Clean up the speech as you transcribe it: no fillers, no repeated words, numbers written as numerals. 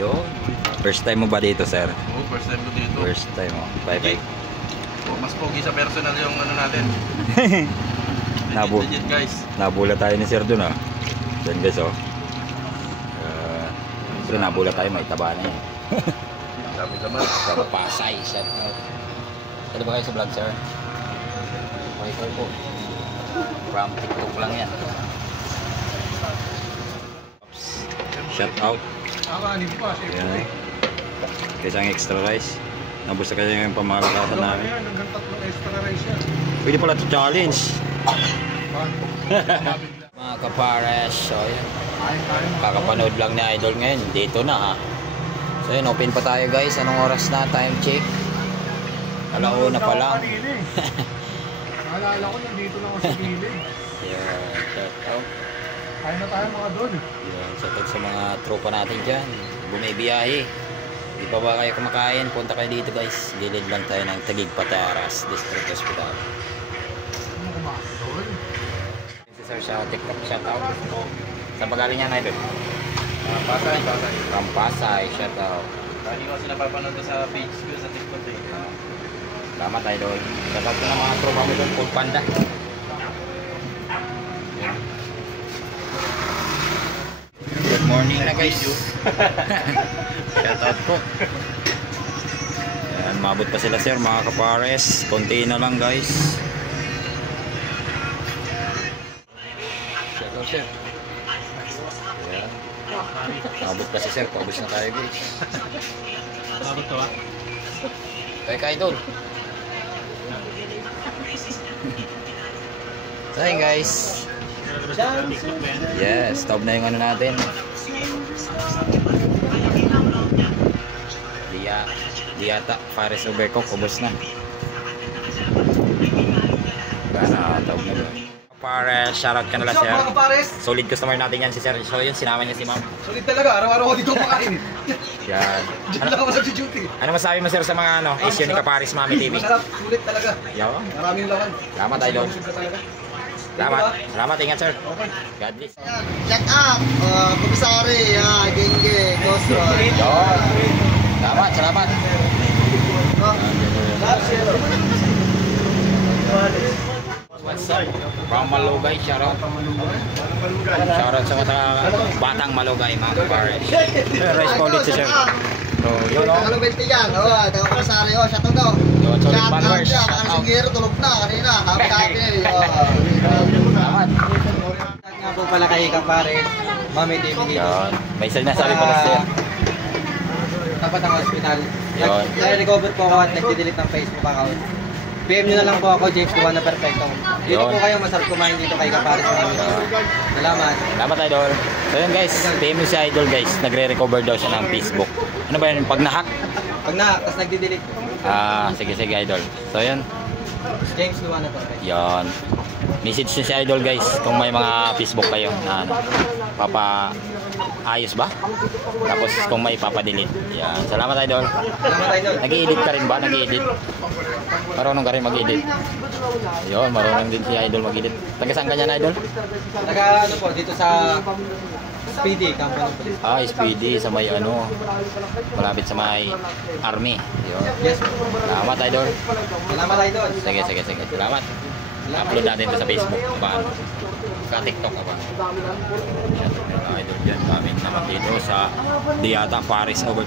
Yo. First time mo ba dito, sir? Oo, first time ko dito. First time mo. Bye-bye. Mas pogi sa personal yung ano natin. Legit guys. Nabula tayo ni sir dun, ah. Dyan guys, oh. Pero nabula tayo, may taba na yan. Dami naman. Pero Pasay, shout out. Ano ba kayo sa vlog, sir? Okay po. From TikTok lang yan. Shout out. Yan. Kaya ang extra rice. Nabos na kaya yung pamalakasan namin. Pwede pala ito challenge. Mga kapares, so yan. Kakapanood lang ni Idol ngayon. Dito na, ha. So yun, open pa tayo guys. Anong oras na? Time check. Alauna pa lang. Naalala ko, nandito lang ako sa gilid. Yeah, shout out. Kaya na tayo mga doon. Yeah, shout out sa mga tropa natin dyan. Bumibiyahe. Di pa ba kayo kumakain? Punta kayo dito guys. Gilid lang tayo ng Taguig Pateras District Hospital. Ano kumakas doon? Si sir sa TikTok, shout out. Sa pagaling niya na ito? Pasay. From Pasay, shout out. Lagi ko sila papanood sa page ko sa TikTok eh. Salamat tayo doon. Shout out ko ng mga tropa mo doon. Food Panda. Good morning na guys. Shout out po. Yan, mabot pa sila sir mga kapares. Konti na lang guys. Shout out sir. Yan. Mabot pa si sir. Paubos na tayo guys. Mabot to ah. Kaya kayo doon. So hey guys. Yes, stop na yung ano natin. Diyata, Paris Overcook, ubos na. Gana, tawag na doon. Pares, shoutout ka nila sir. Solid customer natin yan si sir. So yun, sinama niya si ma'am. Solid talaga, araw-araw ako dito makain. Yan. Diyan lang ako nag-duty. Ano masabi mo sir sa mga ano, issue ni Kaparis Mami TV? Masarap, sulit talaga. Yo. Maraming laman. Salamat tayo doon. Busog ka talaga. Salamat. Salamat, ingat sir. Okay. God bless. Shut up! Kumisari, Genge, Ghost Roy. Yon. Salamat, salamat. What's up? From Malugay, shoutout. Shoutout sa mga batang Malugay, mga kapares. Rice paulit si sir. So, yun o. Ano bente yan? Taga Kumisari, shout out daw. Yun, solid Shout out followers. siya, Shout kasi out. Gero tulog na kanina. Happy. Salamat. Nga po pala kay Kapare, Mami TV. Yun. May sinasabi pala sir. Tapat ang hospital. Yun. Nag-recover po ako at nag-delete ng Facebook account. PM nyo na lang po ako, James Duwan na perfecto. Dito Yun. po kayo, masarap kumain dito kay Kapare sa Mami TV. Salamat. Salamat idol. So yun guys, famous si idol guys. Nagre-recover daw siya ng Facebook. Ano ba yun? Pag nahack? Pag na, tapos nag-delete. Sige idol. So yun. James Duwan na perfecto. Yon. Message niyo si idol guys kung may mga Facebook kayo na ano, ayos ba? Tapos kung may papadelete. Yan. Salamat idol. Salamat idol. Nag-i-edit ka rin ba? Nag-i-edit? Marunong ka rin mag-edit? Yon, marunong din si idol mag-edit. Taga saan ka niyan idol? Taga ano po, dito sa Speedy, Company Police. SPD sa may ano, malapit sa may army. Yon. Yes. Salamat idol. Salamat idol. Sige. Salamat. Upload natin ito sa Facebook. Ba? Sa TikTok ba? Idol dyan. Kami naman dito sa Diyata Paris Over.